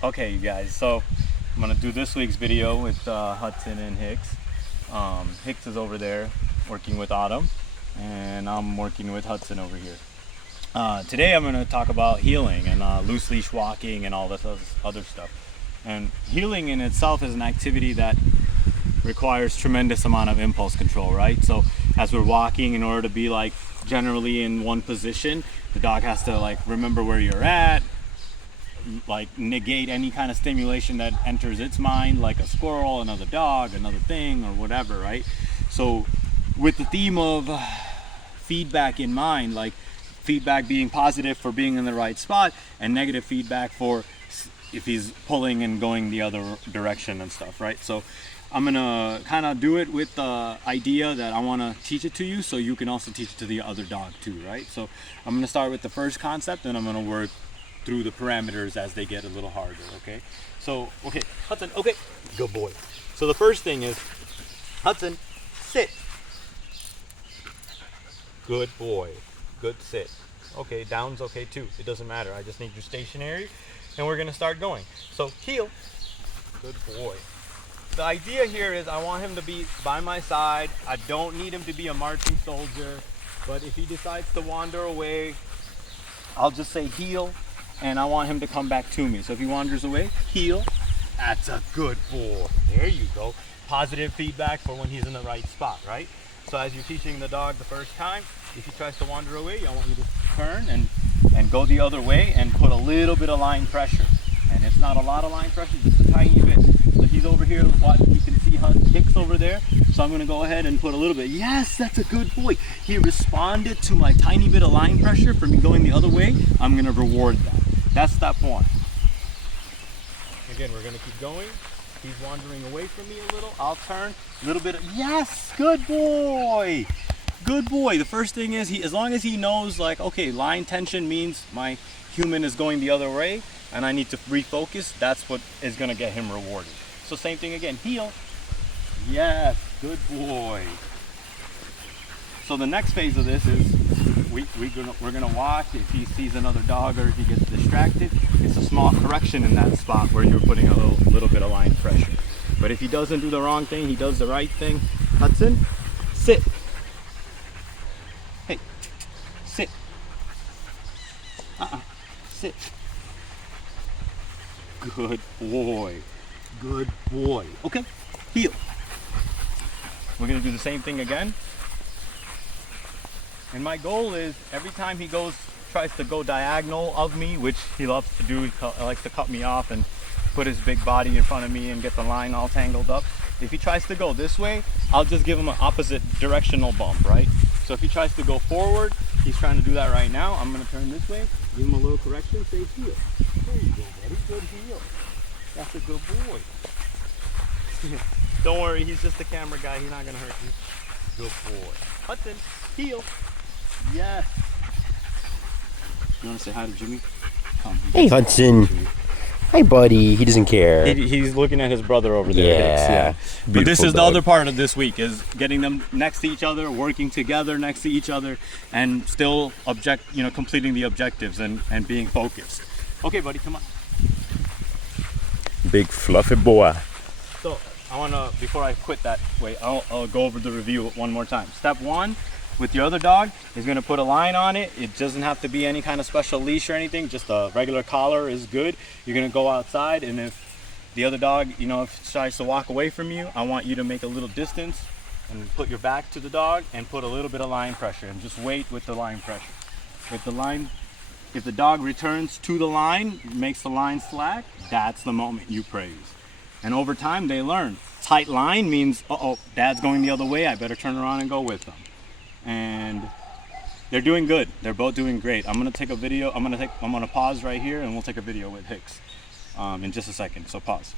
Okay, you guys, so I'm gonna do this week's video with Hudson and Hicks. Hicks is over there working with Autumn, and I'm working with Hudson over here. Today I'm gonna talk about heeling and loose leash walking and all this other stuff. And heeling in itself is an activity that requires tremendous amount of impulse control, right? So as we're walking, in order to be like generally in one position, the dog has to like remember where you're at, like negate any kind of stimulation that enters its mind, like a squirrel, another dog, another thing, or whatever, right? So with the theme of feedback in mind, like feedback being positive for being in the right spot and negative feedback for if he's pulling and going the other direction and stuff, right? So I'm gonna kind of do it with the idea that I want to teach it to you so you can also teach it to the other dog too, right? So I'm gonna start with the first concept and I'm gonna work through the parameters as they get a little harder, okay? So, okay, Hudson, okay, good boy. So the first thing is, Hudson, sit. Good boy, good sit. Okay, down's okay too, it doesn't matter. I just need you stationary and we're gonna start going. So heel, good boy. The idea here is I want him to be by my side. I don't need him to be a marching soldier, but if he decides to wander away, I'll just say heel, and I want him to come back to me. So if he wanders away, heel. That's a good boy. There you go. Positive feedback for when he's in the right spot, right? So as you're teaching the dog the first time, if he tries to wander away, I want you to turn and go the other way and put a little bit of line pressure. And it's not a lot of line pressure, just a tiny bit. So he's over here, you can see Hicks over there. So I'm gonna go ahead and put a little bit. Yes, that's a good boy. He responded to my tiny bit of line pressure for me going the other way. I'm gonna reward that. That's step one. Again, we're gonna keep going. He's wandering away from me a little. I'll turn, a little bit of, yes, good boy. Good boy. The first thing is, as long as he knows, like, okay, line tension means my human is going the other way and I need to refocus, that's what is gonna get him rewarded. So same thing again, heel. Yes, good boy. So the next phase of this is we're gonna watch if he sees another dog or if he gets distracted. It's a small correction in that spot where you're putting a little bit of line pressure. But if he doesn't do the wrong thing, he does the right thing. Hudson, sit. Hey, sit. Sit. Good boy. Good boy. Okay, heel. We're gonna do the same thing again. And my goal is every time he tries to go diagonal of me, which he loves to do, he likes to cut me off and put his big body in front of me and get the line all tangled up. If he tries to go this way, I'll just give him an opposite directional bump, right? So if he tries to go forward, he's trying to do that right now. I'm gonna turn this way, give him a little correction, say heel. There you go, buddy, good heel. That's a good boy. Don't worry, he's just a camera guy, he's not gonna hurt you. Good boy. Hudson, heel. Yes. You want to say hi to Jimmy? Come. Hey, Hudson. Hi, buddy. He doesn't care. He's looking at his brother over there. Yeah. But this is the other part of this week, is getting them next to each other, working together next to each other, and still completing the objectives and being focused. Okay, buddy, come on. Big fluffy boy. So I want to, before I quit that way, I'll go over the review one more time. Step one, with your other dog, is going to put a line on it. It doesn't have to be any kind of special leash or anything, just a regular collar is good. You're going to go outside, and if the other dog, if it tries to walk away from you, I want you to make a little distance and put your back to the dog and put a little bit of line pressure and just wait with the line pressure. With the line, if the dog returns to the line, makes the line slack, that's the moment you praise. And over time they learn. Tight line means, uh-oh, dad's going the other way, I better turn around and go with them. And they're doing good. They're both doing great. I'm gonna take a video. I'm gonna pause right here and we'll take a video with Hicks in just a second. So pause.